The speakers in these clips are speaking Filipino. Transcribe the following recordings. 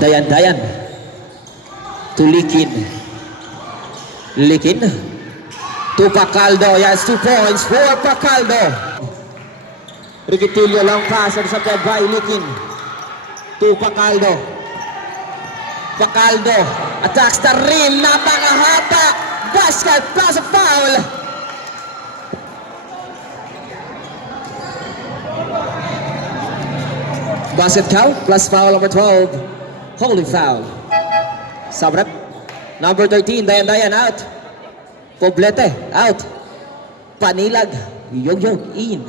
Dayan to Likin. Likin to Pacaldo. Yes, 2 points for Pacaldo. Riquitillo, long pass intercepted by Likin to Pacaldo. Pacaldo attacks the rim. Napakahata. Basket plus a foul. Basket count plus foul number 12. Holding foul. Sabrep. Number 13, Dayan out. Poblete out. Panilag. Yog in.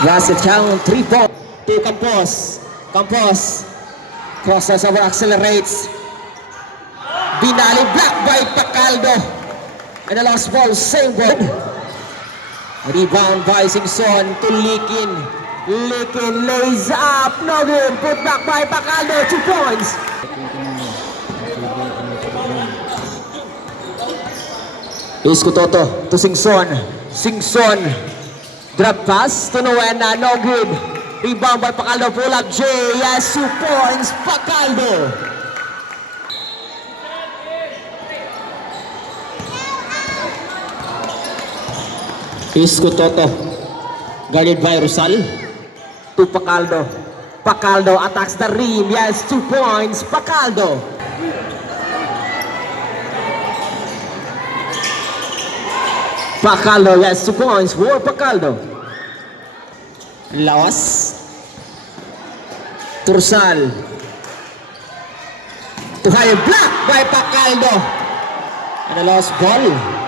Basket count 3 points to Campos. Campos crosses over, accelerates. Binali, block by Pacaldo. And the last ball, same ball. Rebound by Singson to Likin. Likin lays up, no good. Put back by Pacaldo, 2 points. Iskutoto to Singson. Singson. Drop pass to Nuena, no good. Rebound by Pacaldo, pull up J. Yes, 2 points, Pacaldo. Iskutoto, guarded by Rosal to Pacaldo. Pacaldo attacks the rim. Yes, 2 points, Pacaldo. Pacaldo, yes, 2 points for Pacaldo. Lawas. Tursal. To high block by Pacaldo. And the last ball.